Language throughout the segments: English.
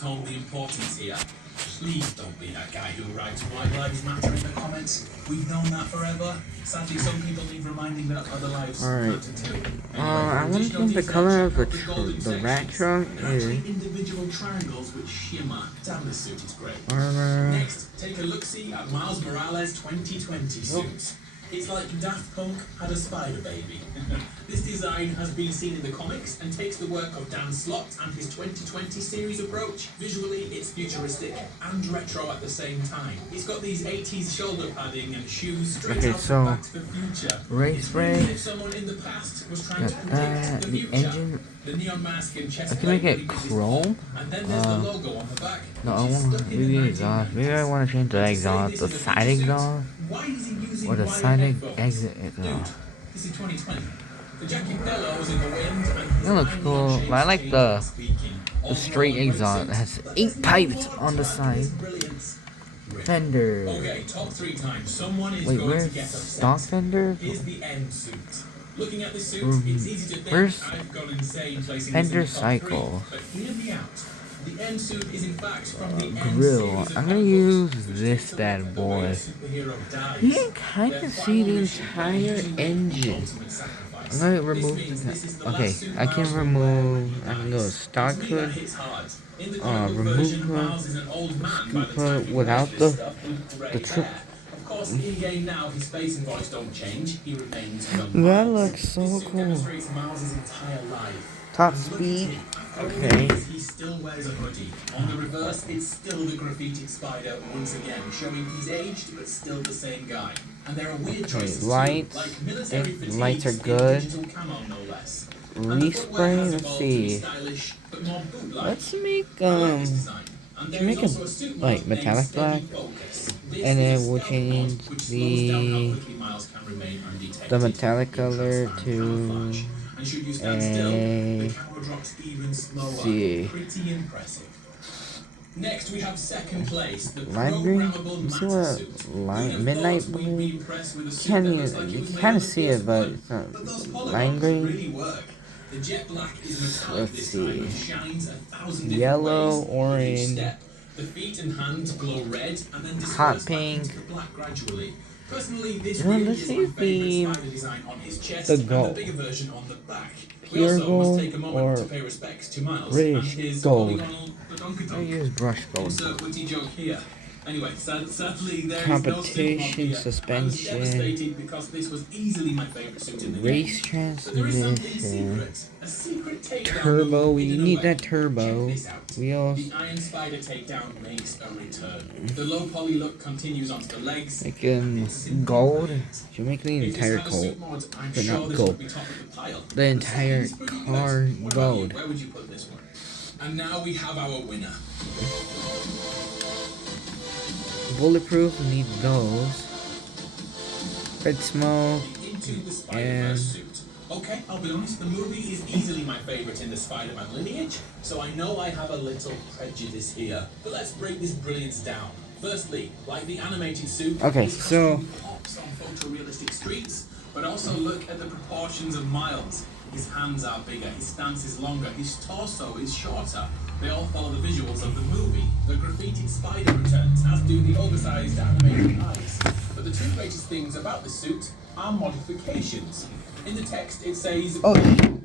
home the importance here. Please don't be that guy who writes White Lives Matter in the comments. We've known that forever. Sadly, some people need reminding that other lives matter too. I want to think the color of the rat truck is individual triangles which shimmer. Damn, the suit is great. armor. Next, take a look-see at Miles Morales' 2020 suit. It's like Daft Punk had a spider baby. This design has been seen in the comics and takes the work of Dan Slott and his 2020 series approach. Visually, it's futuristic and retro at the same time. It's got these 80s shoulder padding and shoes straight out of Back to the Future. Race If someone in the past was trying to predict the future. Engine. The neon mask and chest I can make it chrome. and then there's the logo on the back. No, I want maybe exhaust. Maybe I want to change the exhaust, the side exhaust, or the side exit exhaust. This is 2020. The jacket bellows in the wind and That looks cool. But I like the straight exhaust. It has 8 pipes on the side. Fender. Okay, top 3 times. Someone is Wait, going to where's get upset. stock fender? Here's the end suit. Looking at the suit, it's easy to think Where's I've gone insane placing Fender this in the top 3, Cycle? but hear me out. The end suit is in fact from the end Grill. series of I'm gonna vehicles, use which this takes the bad look of the way a boy. superhero dies. You can kind Their of see final the mission entire usually engine. ultimate sacrifice. I'm gonna This remove means this is the okay, last suit I Miles can will wear remove when he I can go dies. stock To me, that hood, hits hard. In the comic book remove version, hood, Miles is an old man by the scoop time hood he without wears the- this stuff with grey trip. hair. Of course, in-game now, his face and voice don't change. He remains young That Miles. looks so This suit cool. demonstrates Miles' entire life. Top And look at speed. him. Okay. He still wears a hoodie. On the reverse, it's still the graffiti spider once again, showing he's aged but still the same guy. And there are weird choices too, lights. like military Think fatigues lights are in good. digital camo, no less. And the footwear Respray. has Let's evolved to be see. stylish, but more boot-like. Let's make I like this design. And there make is it also a suit like mod named metallic Steady black, Focus. This and then is a we'll stealth change mod, which slows down how the quickly Miles can remain undetected the metallic in color transparent to camouflage. And should you stand still, the a camera drops even slower. see. Pretty impressive. Next, we have second place, the Lime green. programmable You see matter what suit. lime We'd have midnight thought we'd blue? be impressed with a suit Can that you looks like it was made kind of of see it, but PS1. it's not But those lime polygons green. really work. The jet black is metallic Let's this time and see. shines 1,000 different Yellow, ways with each orange, step. The feet and hands glow red and then hot disperse back pink. into the black gradually. Personally, this You know, really this is my is favorite the- spider design on his chest the and the gold. bigger version on the back. We Pure also gold must take a moment or to pay respects to Miles British and his gold. polygonal badonkadonk. I use brush gold. Insert witty joke here. Anyway, sadly there is no Competition, suit mod here. I was suspension, devastated because this was easily my favorite suit in the race game. But there is something transmission, secret. A secret takedown turbo. move We hidden need away. that turbo. Check this out. Wheels. The Iron Spider takedown makes a return. The low poly look continues onto the legs. Like gold. Should make the If this entire had a coat, suit mod, I'm but sure not this gold. would be top of the pile. The entire It's pretty car good. What about you? gold. Where would you put this one? And now we have our winner. Bulletproof. Need those. Red smoke. The Into the And- Spider-Verse suit. Okay, I'll be honest, the movie is easily my favorite in the Spider-Man lineage, so I know I have a little prejudice here. But let's break this brilliance down. Firstly, like the animated suit, Okay, this so- costume pops on photorealistic streets, but also look at the proportions of Miles. His hands are bigger, his stance is longer, his torso is shorter. They all follow the visuals of the movie. The graffitied spider returns, as do the oversized animated eyes. But the two greatest things about this suit are modifications. In the text, it says, Oh, the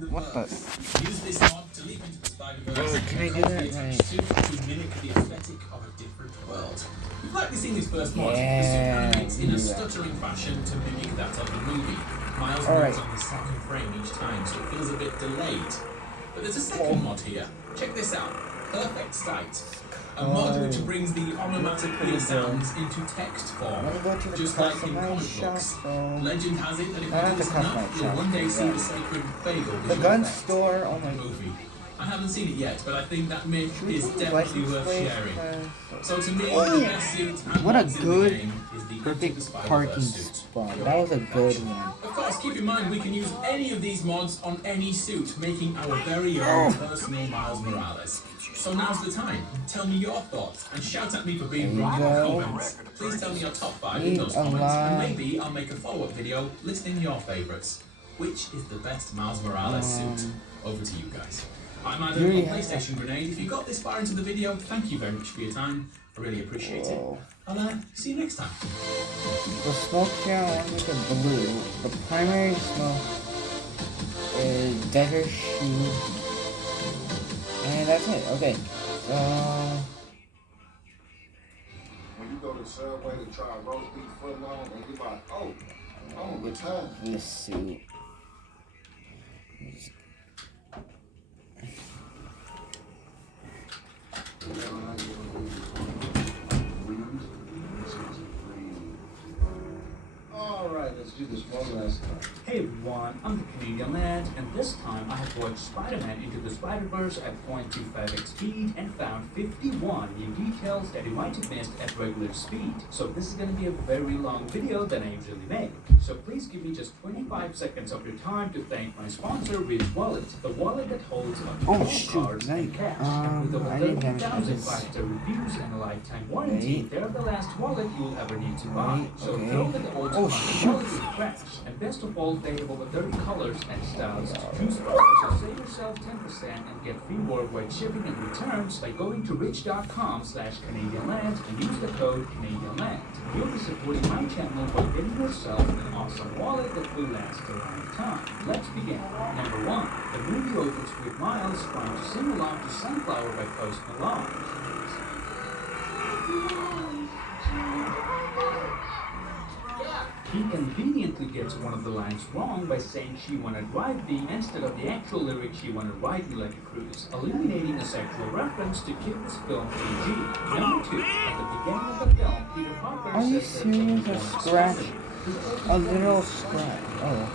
what the- verse. Use this mod to leap into the Spider-Verse Can I and do cause that? the attached Right. suit to mimic the aesthetic of a different world. You've likely seen this first mod. Yeah, the suit animates in do a that. stuttering fashion to mimic that of the movie. Miles All moves right. on the second frame each time, so it feels a bit delayed. But there's a second mod here. Check this out. Perfect Sight. A mod which brings the onomatopoeia sounds into text form, Let me go to the just like in customized comic shop, books. so- Legend has it that if you Not do the this enough, customized you'll shop, one day see yeah. the sacred bagel The visual gun effect store. Oh of the my. movie. I haven't seen it yet, but I think that myth Should we is put the definitely license worth plate? sharing. So to me, Oh, the best suit and what a mods in the good, game is the Into the perfect Spider-Verse parking suit. spot. That was a good one. Of course, keep in mind we can use any of these mods on any suit, making our very own personal Miles Morales. So now's the time. Tell me your thoughts and shout at me for being There wrong you in the go. comments. Please tell me your top 5 in Need those a comments, and lot. maybe I'll make a follow-up video listing your favourites. Which is the best Miles Morales suit? Over to you guys. I'm Adam on PlayStation Grenade. If you got this far into the video, thank you very much for your time. I really appreciate it. I'll see you next time. The smoke here on with the blue. The primary smoke is Dagger Shoe. And that's it. Okay. So when you go to Subway to try roast beef foot long, and you're like, oh, I'm with time. this suit. Alright, let's do this one last time. Hey everyone, I'm the Canadian Lad, and this time I have watched Spider-Man Into the Spider-Verse at 0.25x speed and found 51 new details that you might have missed at regular speed. So this is going to be a very long video than I usually make. So please give me just 25 seconds of your time to thank my sponsor, Rich Wallet, the wallet that holds up to all cards and cash. And with over 30,000 five-star reviews and a lifetime warranty, they're the last wallet you'll ever need to buy. So throw in the old wallet is trash, and best of all, they have over 30 colors and styles to choose from. So save yourself 10% and get free worldwide shipping and returns by going to rich.com/CanadianLand and use the code CanadianLand. You'll be supporting my channel by getting yourself an awesome wallet that will last a long time. Let's begin. Number 1. The movie opens with Miles trying to sing along to Sunflower by Post Malone. He conveniently gets one of the lines wrong by saying she wanted ride me instead of the actual lyric she wanted ride me like a cruise, eliminating a sexual reference to keep this film PG. Number 2, at the beginning of the film, Peter Parker Are you says serious? A scratch? A literal scratch. Oh.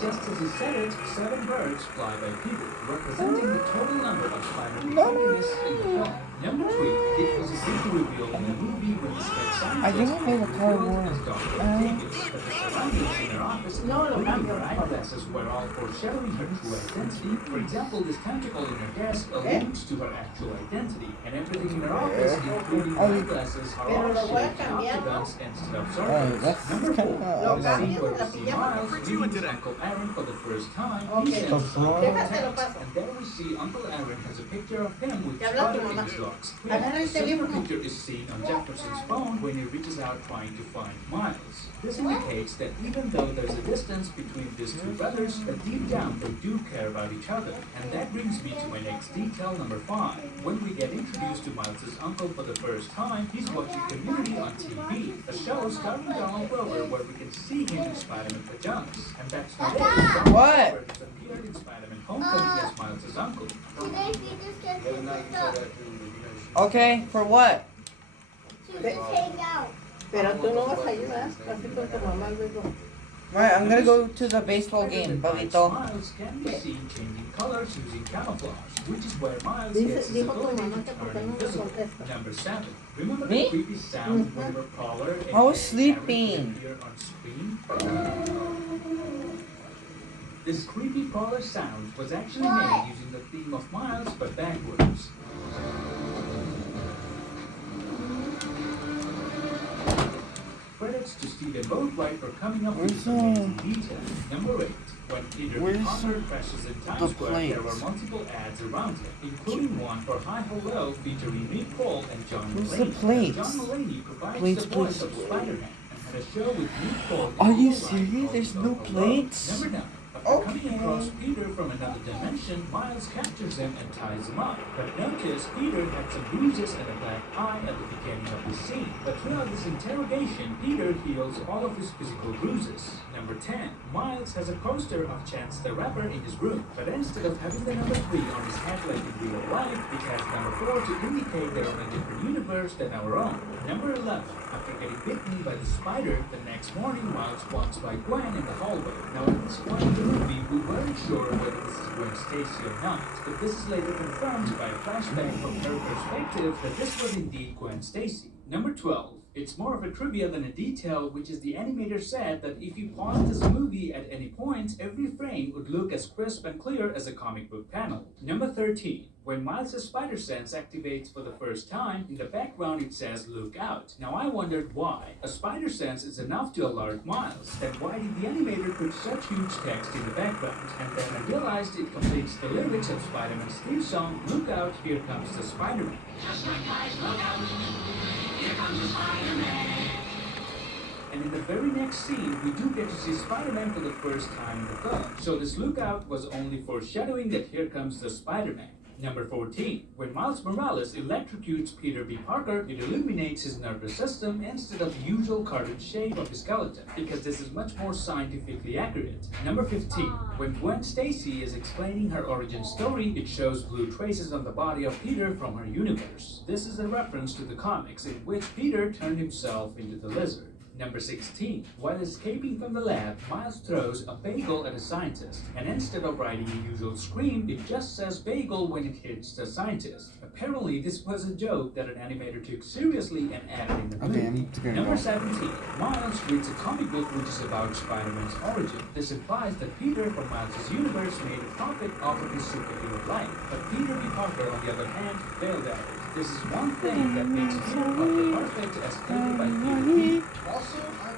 Just as he said it, 7 birds fly by Peter, representing the total number of Spider-Man communists in the film. Number 3, it was a big reveal in the movie when the Smith I think I made a part one. as Dr. Davis, but the surroundings in her office, including her eyeglasses, were all foreshadowing her true identity. For example, this tentacle in her desk alludes to her actual identity, and everything in her office, including her eyeglasses, are all shaped octagons instead of circles. that's Number 4, kinda the scene where we see Miles meeting Uncle Aaron for the first time. He sends us a text, and there we see Uncle Aaron has a picture of him with Spider in his locks. Similar picture is seen on Jefferson's phone when he reaches out trying to find Miles. This indicates that even though there's a distance between these two brothers, that deep down they do care about each other. And that brings me to my next detail, number 5. When we get introduced to Miles' uncle for the first time, he's watching Community on TV, a show starring Donald Glover where we can see him in Spider-Man pajamas. And that's not it. Donald What? Glover has appeared in Spider-Man Homecoming as Miles' uncle. Okay, for what? Pero tú no vas a ayudar, así con tu mamá luego. Right, I'm gonna go to the baseball game, Babito. Miles can be seen changing colors using camouflage, which is where Miles Dice, gets his dijo tu ability mamá to que por turn qué no me invisible. contesta. Number 7. Remember Me? the creepy sound whenever Pollard and I was Harry sleeping. appear on screen? This creepy Pollard sound was actually made using the theme of Miles, but backwards. Credits to Stephen Boatwright for coming up with this amazing detail. Number 8. When Peter Where's Parker crashes in Times Square, there were plates? multiple ads around him, including one for Hi Hello featuring Nick Cole and John Where's the Mulaney. plates? John Mulaney provides Plates, the voice please. of Spider-Man and had a show with Nick Cole. Are you in serious? Worldwide There's called no Hello. plates? Number 9. After coming across Peter from another dimension, Miles captures him and ties him up. But notice Peter had some bruises and a black eye at the beginning of the scene. But throughout this interrogation, Peter heals all of his physical bruises. Number 10. Miles has a poster of Chance the Rapper in his room, but instead of having the number 3 on his head like in real life, it has number 4 to indicate they're in a different universe than our own. Number 11. After getting bitten by the spider, the next morning Miles walks by Gwen in the hallway. Now at this point in the movie, we weren't sure whether this is Gwen Stacy or not, but this is later confirmed by a flashback from her perspective that this was indeed Gwen Stacy. Number 12. It's more of a trivia than a detail, which is the animator said that if you paused this movie at any point, every frame would look as crisp and clear as a comic book panel. Number 13. when Miles' spider sense activates for the first time, in the background it says "Look out." Now I wondered why. A spider sense is enough to alert Miles. Then why did the animator put such huge text in the background? And then I realized it completes the lyrics of Spider-Man's theme song, "Look out, here comes the Spider-Man." And in the very next scene, we do get to see Spider-Man for the first time in the film. So this lookout was only foreshadowing that here comes the Spider-Man. Number 14. When Miles Morales electrocutes Peter B. Parker, it illuminates his nervous system instead of the usual cartoon shape of his skeleton, because this is much more scientifically accurate. Number 15. When Gwen Stacy is explaining her origin story, it shows blue traces on the body of Peter from her universe. This is a reference to the comics in which Peter turned himself into the Lizard. Number 16. While escaping from the lab, Miles throws a bagel at a scientist, and instead of writing the usual scream, it just says bagel when it hits the scientist. Apparently, this was a joke that an animator took seriously and added in the movie. Okay, I'm gonna Number go. 17. Miles reads a comic book which is about Spider-Man's origin. This implies that Peter from Miles' universe made a profit off of his superhero life, but Peter B. Parker, on the other hand, failed at it. This is one thing that makes Peter Parker perfect as played by Peter B. Also, I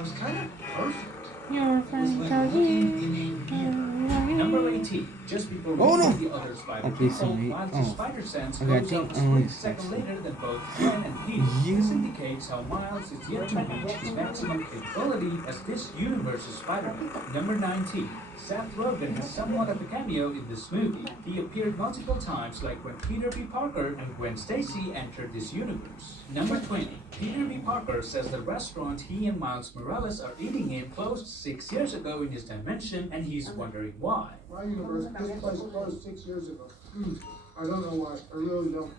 was kind of perfect. Your friend Number 18. Just before we Oh, no. meet the other spider Okay, so people, we- Miles' oh. spider sense Okay, I goes think up a only split second 6. later than both Gwen and Peter. This indicates how Miles is yet to reach his maximum capability as this universe's Spider-Man. Number 19. Seth Rogen has somewhat of a cameo in this movie. He appeared multiple times, like when Peter B. Parker and Gwen Stacy entered this universe. Number 20. Peter B. Parker says the restaurant he and Miles Morales are eating in closed 6 years ago in his dimension, and he's wondering why. My universe, this place closed 6 years ago. I don't know why. I really don't.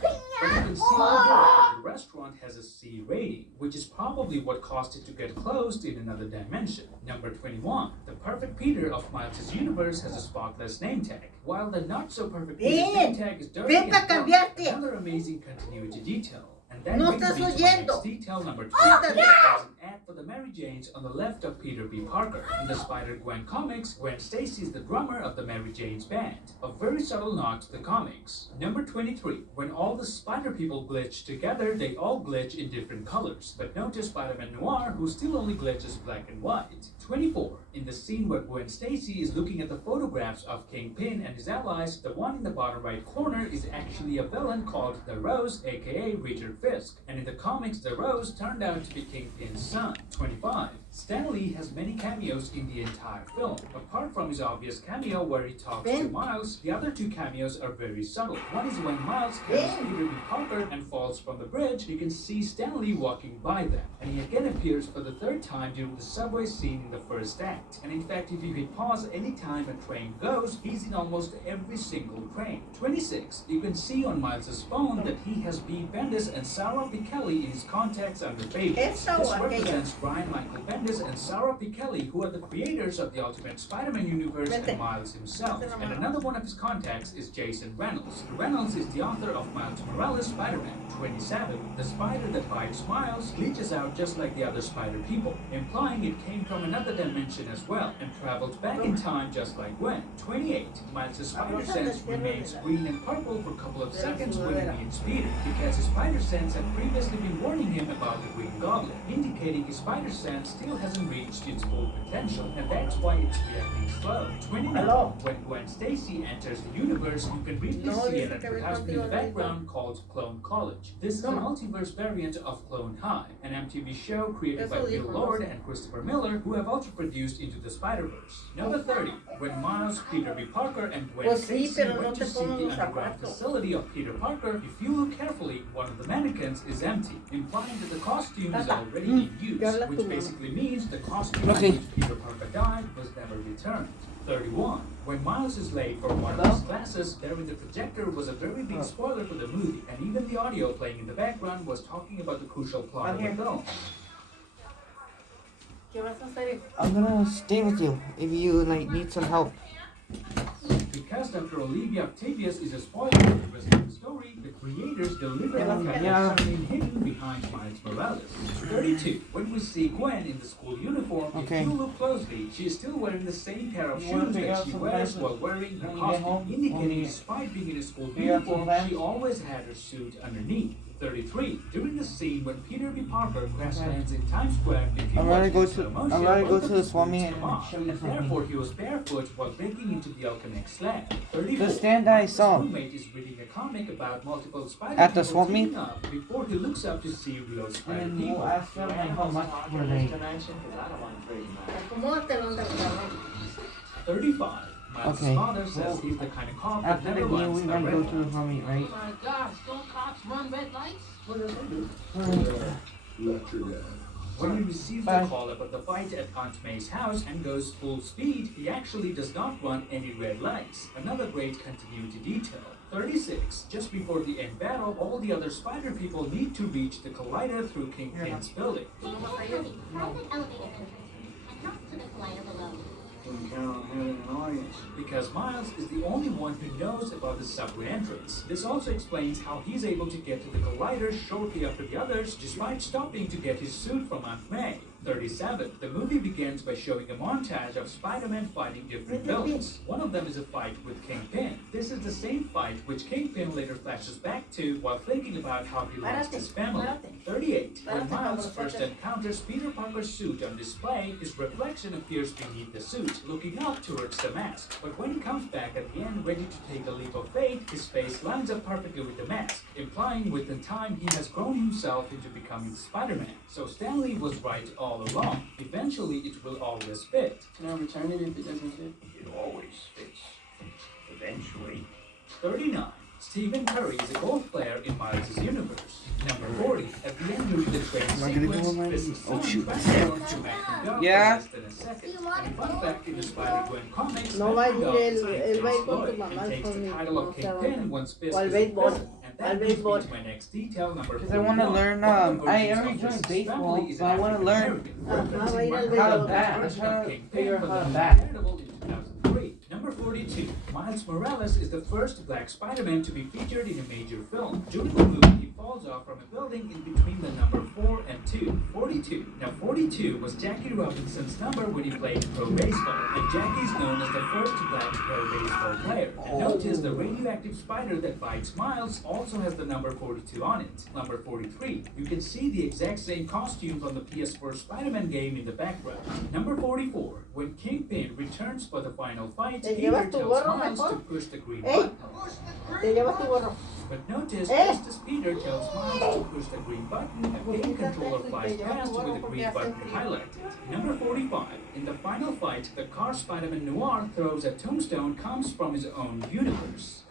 But you can see on the door that the restaurant has a C rating, which is probably what caused it to get closed in another dimension. Number 21. The perfect Peter of Miles' universe has a spotless name tag, while the not-so-perfect Peter's name tag is dirty ven and pa' dark. cambiarte. Another amazing continuity detail. And that No brings estás me to my oyendo. next detail number 22. There's an ad for the Mary Janes on the left of Peter B. Parker. In the Spider-Gwen comics, Gwen Stacy is the drummer of the Mary Janes band. A very subtle nod to the comics. Number 23. When all the spider people glitch together, they all glitch in different colors. But notice Spider-Man Noir, who still only glitches black and white. 24. In the scene where Gwen Stacy is looking at the photographs of Kingpin and his allies, the one in the bottom right corner is actually a villain called the Rose, aka Richard Fisk. And in the comics, the Rose turned out to be Kingpin's son. 25. Stan Lee has many cameos in the entire film. Apart from his obvious cameo where he talks to Miles, the other two cameos are very subtle. One is when Miles carries Peter B. Parker and falls from the bridge, you can see Stan Lee walking by them. And he again appears for the third time during the subway scene in the first act. And in fact, if you hit pause any time a train goes, he's in almost every single train. 26. You can see on Miles' phone that he has B. Bendis and Sarah P. Kelly in his contacts under favorites. Esa o This aquella. represents Brian Michael Bendis and Sarah P. Kelly, who are the creators of the Ultimate Spider-Man universe and Miles himself. And another one of his contacts is Jason Reynolds. Reynolds is the author of Miles Morales' Spider-Man. 27. The spider that bites Miles glitches out just like the other spider people, implying it came from another dimension as well and traveled back in time just like Gwen. 28. Miles' spider sense remains green and purple for a couple of seconds when he meets Peter, because his spider sense had previously been warning him about the Green Goblin, indicating his spider sense still hasn't reached its full potential, and that's why it's reacting slow. 29. Hello? When Gwen Stacy enters the universe, you can briefly No, see dice an que ver advertisement in the contigo, background called Clone College. This is a multiverse variant of Clone High, an MTV show created by Eso Bill dijo, Lord no sé. and Christopher Miller, who have also produced Into the Spider-Verse. Number 30. When Miles, Peter B. Parker, and Gwen Pues sí, Stacy pero no went te to see pongan the los underground zapatos. facility of Peter Parker, if you look carefully, one of the mannequins is empty, implying that the costume is already in use, habla tu which mamá. basically means the costume Okay. in which Peter Parker died was never returned. 31. When Miles is late for one of his classes, there in the projector was a very big spoiler for the movie, and even the audio playing in the background was talking about the crucial plot of the film. ¿Qué vas a hacer? I'm gonna stay with you if you like need some help. Because just after Olivia Octavius is a spoiler for the rest of the story, the creators deliberately kept Yeah. something hidden behind Miles Morales. 32. When we see Gwen in the school uniform, Okay. if you look closely, she is still wearing the same pair of You wanna shoes figure that out she some wears things while wearing her when you get home? costume, indicating When you despite being in a school figure out some uniform, things? she always had her suit underneath. 33. During the scene when Peter B. Parker crash lands in Times Square, if you I'm watch gonna in go slow to motion, I'm gonna both go of to the his swap boots meet come and off. show you something. Therefore, he was barefoot while breaking into the Alchemax slab. 34. The stand I His saw roommate is reading a comic about multiple spider at the people swap meet. teaming up before he looks up to see real spider And people. we'll ask them like how much were they. Acomódatelo donde lo agarré. 35. Miles' Okay, father says well, he's the kind of cop that After the never game, runs we a might red go light. to the swap meet, right? Oh my gosh, don't cops run red lights? What does that do? Let your dad. When he receives Bye. the call about the fight at Aunt May's house and goes full speed, he actually does not run any red lights. Another great continuity detail. 36. Just before the end battle, all the other spider people need to reach the collider through Kingpin's building. Kingpin has a private elevator entrance and not to the collider below. Can count on having an audience. Because Miles is the only one who knows about the subway entrance. This also explains how he's able to get to the collider shortly after the others, despite stopping to get his suit from Aunt May. 37. The movie begins by showing a montage of Spider-Man fighting different villains. One of them is a fight with Kingpin. This is the same fight which Kingpin later flashes back to while thinking about how he lost his family. 38. When Miles first encounters Peter Parker's suit on display, his reflection appears beneath the suit, looking up towards the mask. But when he comes back at the end ready to take a leap of faith, his face lines up perfectly with the mask, implying within time he has grown himself into becoming Spider-Man. So Stanley was right all along. Eventually it will always fit. Can I return it if it doesn't fit? It always fits. Eventually. 39. Stephen Curry is a golf player in Miles' universe. Number 40. At the end of the train Am I gonna go sequence, on my- Chris's Oh, son shoot. transforms to MacGuffin Yeah. for less than a second. And fun fact, in the Spider-Gwen comics, No va a ir MacGuffin is él va a ir con tu Lloyd. mamá He al takes the conmigo, title of no sé a Kingpin dónde. once Fisk O al is in béisbol. prison. And Al that brings me béisbol. to my next detail, number 41. Because I wanna learn, One of the I versions already of joined Fisk's baseball, family is so I wanna African learn American, Ajá, va a ir al referencing how to béisbol. bat. I'm version trying of to Kingpin figure out for how the to movie bat. Daredevil in 2003. Number 42. Miles Morales is the first Black Spider-Man to be featured in a major film. During the movie, he falls off from a building in between the number 4 and 2. 42. Now 42 was Jackie Robinson's number when he played pro baseball, and Jackie's known as the first Black pro baseball player. And notice the radioactive spider that bites Miles also has the number 42 on it. Number 43. You can see the exact same costumes on the PS4 Spider-Man game in the background. Number 44. When Kingpin returns for the final fight, ¿Te Peter llevas tu tells gorro Miles to mejor? push the green Ey. button. Te llevas tu gorro. But notice, Eh. just as Peter tells Miles to push the green button, a game controller flies past with the green button highlighted. Number 45. In the final fight, the car Spider-Man Noir throws at Tombstone comes from his own universe.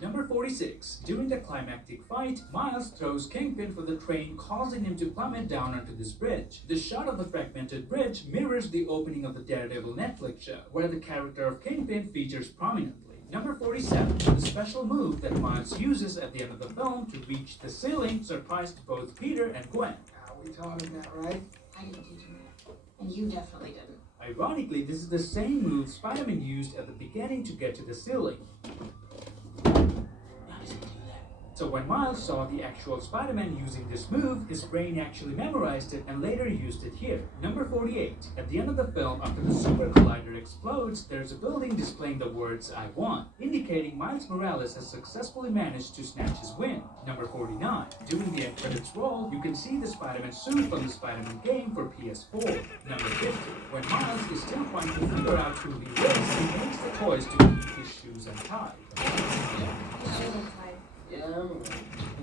Number 46. During the climactic fight, Miles throws Kingpin for the train, causing him to plummet down onto this bridge. The shot of the fragmented bridge mirrors the opening of the Daredevil Netflix show, where the character of Kingpin features prominently. Number 47. The special move that Miles uses at the end of the film to reach the ceiling surprised both Peter and Gwen. We taught him that, right? I didn't teach him that. And you definitely didn't. Ironically, this is the same move Spider-Man used at the beginning to get to the ceiling. So when Miles saw the actual Spider-Man using this move, his brain actually memorized it and later used it here. Number 48. At the end of the film, after the Super Collider explodes, there's a building displaying the words "I won," indicating Miles Morales has successfully managed to snatch his win. Number 49. During the end credits roll, you can see the Spider-Man suit from the Spider-Man game for PS4. Number 50. When Miles is still trying to figure out who he is, he makes the choice to keep his shoes untied. Yeah, I'm alright.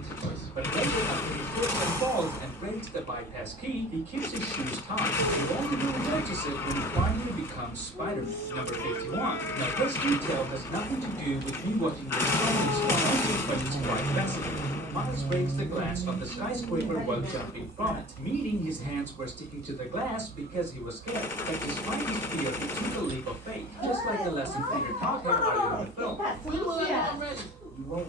It's a choice. But later, after he trips and falls and breaks the bypass key, he keeps his shoes tied. You only really notice it when he finally becomes Spider-Man. Number 51. Now this detail has nothing to do with me watching this film in slow motion, but it's quite fascinating. Miles breaks the glass of the skyscraper while jumping from it, meaning his hands were sticking to the glass because he was scared. But despite his fear, he took a leap of faith, just like the lesson Peter taught him earlier in the film. We will already. You won't.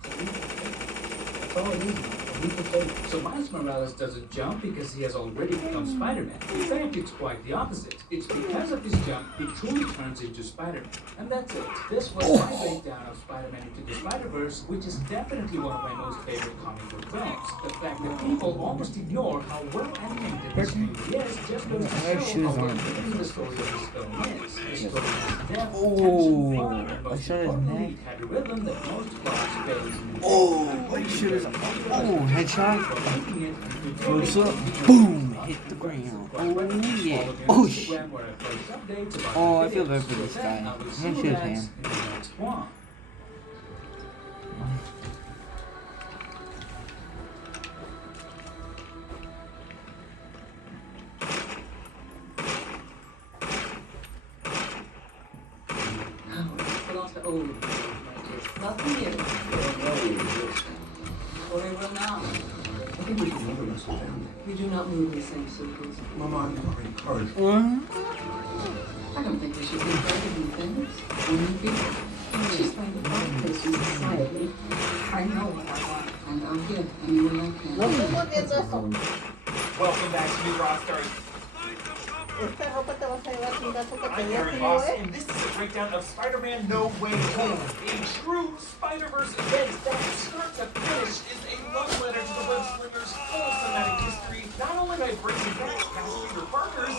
That's all it is. leap of faith. So Miles Morales doesn't jump because he has already become Spider-Man. In fact, it's quite the opposite. It's because of his jump he truly turns into Spider-Man. And that's it. This was my breakdown of Spider-Man Into the Spider-Verse, which is definitely one of my most favorite comic book films. The fact that people almost ignore how well animated this movie is just goes to show how well written the story of this film is. The story has depth, tension, fun, and most importantly, it had a rhythm that most plots fail to do. Headshot. Close up. Boom. Hit the ground. Oh, yeah. Oh, shit. Oh, I feel bad for this guy. I'm gonna shoot him. Nothing new. Forever now. I think we can never mess with them. We do not move in the same circles. Mama, I'm already encouraged. I don't think we should be afraid of new things. Or new people. It's just like the place in society. I know what I want, and I'll give anyone I can. No estoy viendo eso. Welcome back to New Rockstars. Esta ropa te vas a llevar un gato que I'm tenías Aaron que Moss, mover. and this is a breakdown of Spider-Man No Way Home. A true Spider-Verse event that start to finish is a love letter to the web slingers' full cinematic history, not only by bringing back past Peter Parkers,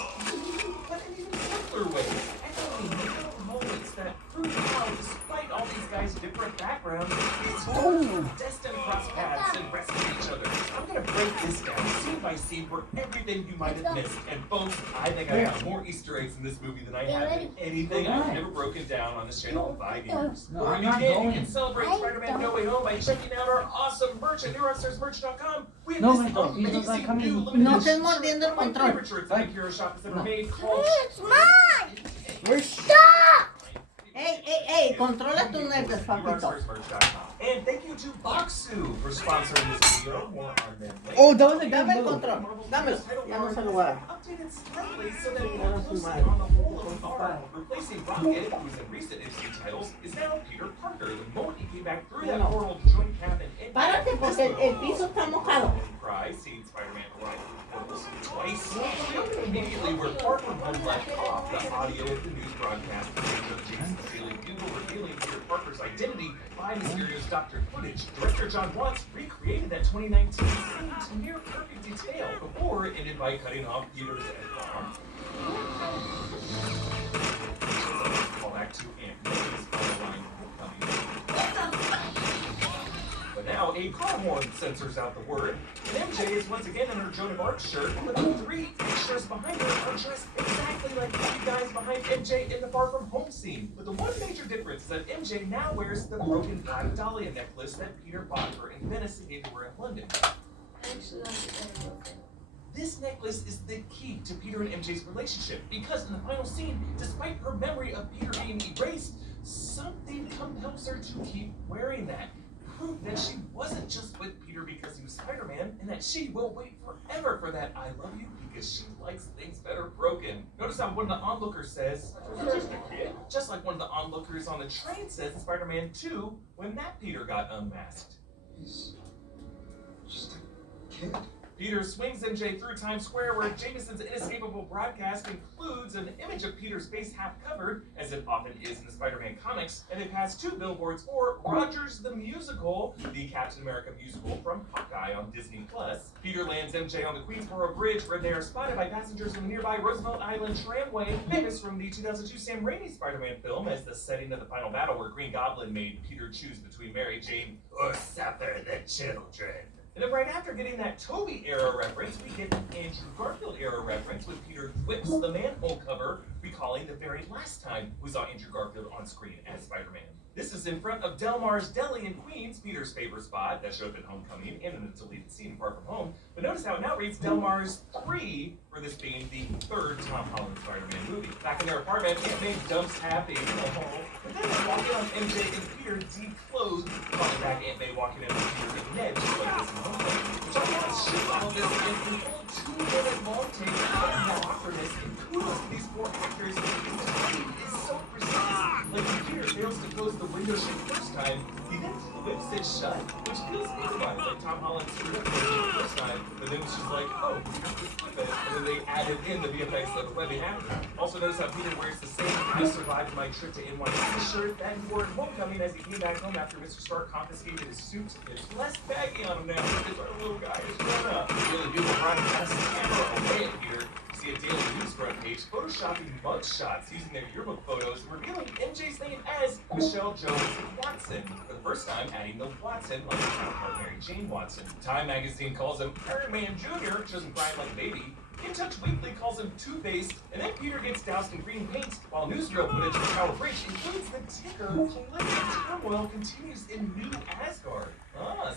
but in even simpler ways, echoing little moments that prove how, despite all these guys' different backgrounds, these two destined to cross paths and rescue each other. I'm gonna break this down scene by scene for everything you might have missed. And folks, I think I have more Easter eggs in this movie than I have in anything I've ever broken down on this channel in 5 years. Or you can celebrate Spider-Man No Way Home by checking out our awesome merch at NewRockstarsMerch.com. We have this amazing new limited No estés mordiendo el my control. favorite shirts that Hero Shop has ever made called It's mine! Stop! Hey, controla tus nervios, papito. And thank you to Boxu for sponsoring this video. More on them later. Oh, that was a Dame el good move. control. Dámelo. Ya no se lo voy a dar. Updated slightly so that it Ya no more se closely madre. on the whole of the art. Replacing Rocket, who's in recent MCU titles, is now Peter Parker. The moment he came back through that portal to join Cap and Párate porque el piso está mojado. Cry, seeing Spider-Man arrive portals twice. Immediately where Far From Home left off, the audio of the news broadcast of Jason Daily Bugle revealing Peter Parker's identity by Mysterio's doctored footage. Director John Watts recreated that 2019 scene to near perfect detail before it ended by cutting off Peter's arm. Call back to Aunt May's online homecoming. But now a car horn censors out the word, and MJ is once again in her Joan of Arc shirt, but the 3 extras behind her are dressed exactly like the guys behind MJ in the Far From Home scene. But the one major difference is that MJ now wears the broken Black Dahlia necklace that Peter bought her in Venice and gave to her in London. Actually, I'm broken. This necklace is the key to Peter and MJ's relationship, because in the final scene, despite her memory of Peter being erased, something compels her to keep wearing that. Proof that she wasn't just with Peter because he was Spider-Man, and that she will wait forever for that I love you because she likes things that are broken. Notice how one of the onlookers says, "You're just a kid," just like one of the onlookers on the train says in Spider-Man 2 when that Peter got unmasked. He's just a kid. Peter swings MJ through Times Square, where Jameson's inescapable broadcast includes an image of Peter's face half covered, as it often is in the Spider-Man comics, and they pass 2 billboards for Rogers the Musical, the Captain America musical from Hawkeye on Disney+. Peter lands MJ on the Queensboro Bridge, where they are spotted by passengers from the nearby Roosevelt Island Tramway, famous from the 2002 Sam Raimi Spider-Man film as the setting of the final battle where Green Goblin made Peter choose between Mary Jane or suffer the children. And then right after getting that Tobey era reference, we get an Andrew Garfield era reference when Peter flips the manhole cover, recalling the very last time we saw Andrew Garfield on screen as Spider-Man. This is in front of Del Mar's Deli in Queens, Peter's favorite spot that showed up in Homecoming and in the deleted scene Far From Home. But notice how it now reads Del Mar's 3, for this being the 3rd Tom Holland Spider-Man movie. Back in their apartment, Aunt May dumps Happy. But then they walk in on MJ and Peter declothed, calling back Aunt May walking in on Peter and Ned, just like this in Homecoming. Which I want to shoot all of this in the full 2-minute long take of the awkwardness, and kudos to these 4 actors because the writing is so precise. Like when Peter fails to close the window shut first time, he then flips it shut, which feels improvised, like Tom Holland screwed up the first time, but then it's just like, oh, you have to flip it, and then they added in the VFX of webbing after. Also notice how Peter wears the same "I survived my trip to NYC" shirt that he wore at homecoming as he came back home after Mr. Stark confiscated his suit. It's less baggy on him now because our little guy is grown up. Really do Brian has his camera away at Peter. See a Daily News front page photoshopping mug shots using their yearbook photos, revealing MJ's name as Michelle Jones Watson. For the first time, adding the Watson like his counterpart Mary Jane Watson. Time magazine calls him Iron Man Jr., doesn't cry like a baby. In Touch Weekly calls him Two-Faced, and then Peter gets doused in green paint, while newsreel footage of Tower Bridge includes the ticker. Political turmoil continues in New Asgard.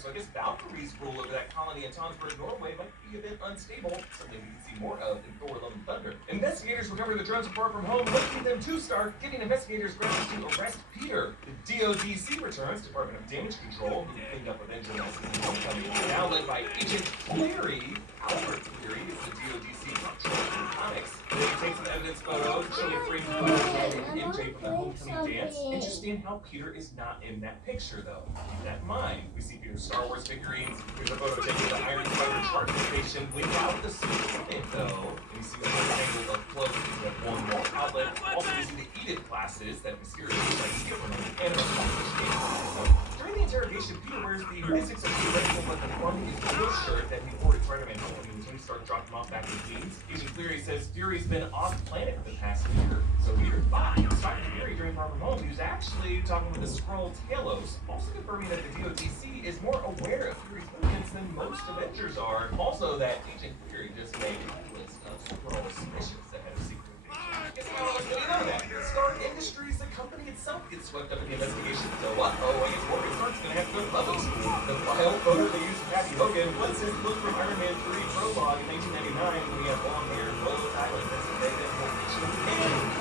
So I guess Valkyrie's rule over that colony in Tonsberg, Norway might be a bit unstable, something we can see more of in Thor: Love and Thunder. Investigators recover the drones apart from home, linking them to Stark, giving investigators grounds to arrest Peter. The DODC returns, Department of Damage Control, who cleaned up Avenger messes in Homecoming, now led by Agent Cleary. Albert Cleary is the DODC control in the comics. They take some evidence photos, showing a framed photo of MJ from the Homecoming dance. Interesting how Peter is not in that picture, though. Keep that in mind. We see Peter's Star Wars figurines. Here's a photo taken of the Iron Spider charging station, linked out with the suit in it, though. And you see the angle of clothes using that one wall outlet. Also, you see the Edith classes that mysteriously like steal from an animal so, during the interrogation, Peter wears the physics of the original, but the front is the blue shirt that he wore to Spider-Man when Tony Stark dropped him off back in Queens. Agent Cleary says Fury's been off planet for the past year. So Peter lied. Talking to Fury during Far From Home, he was actually talking with the Skrull Talos, also confirming that the DODC is more aware of Fury's movements than most Avengers are. Also, that Agent Cleary just made a list of Skrull suspicions that had a secret invasion. Guess how else did he know that? Stark Industries, the company itself, gets swept up in the investigation. So what? Oh, I guess Morgan Stark's gonna have to go to public school. The file photo they used of Happy Hogan was his look from Iron Man 3 prologue in 1999 when he had long hair, clothes, eyelids, and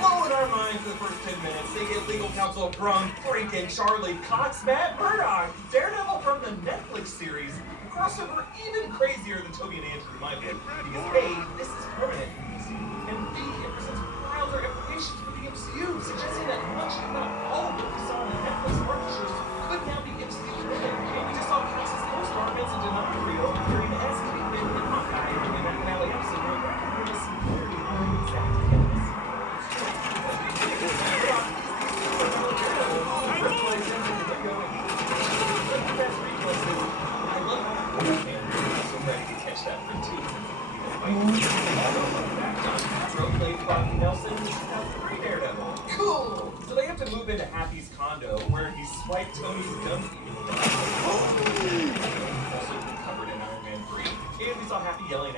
blowing our minds for the first 10 minutes, they get legal counsel from freaking Charlie Cox, Matt Murdock, Daredevil from the Netflix series. Crossover even crazier than Toby and Andrew, in my opinion, because A, this is permanent in DC, and B, it presents wilder implications for the MCU, suggesting that much, if not all, of what we saw in the Netflix partnerships could now be MCU driven. And we just saw Cox's co-star Vincent D'Onofrio appearing as Kingpin in Hawkeye in that finale episode where we're going to see clearly how exact chaos. Cool! So they have to move into Happy's condo where he swiped Tony's gun. Also covered in Iron Man 3. And we saw Happy yelling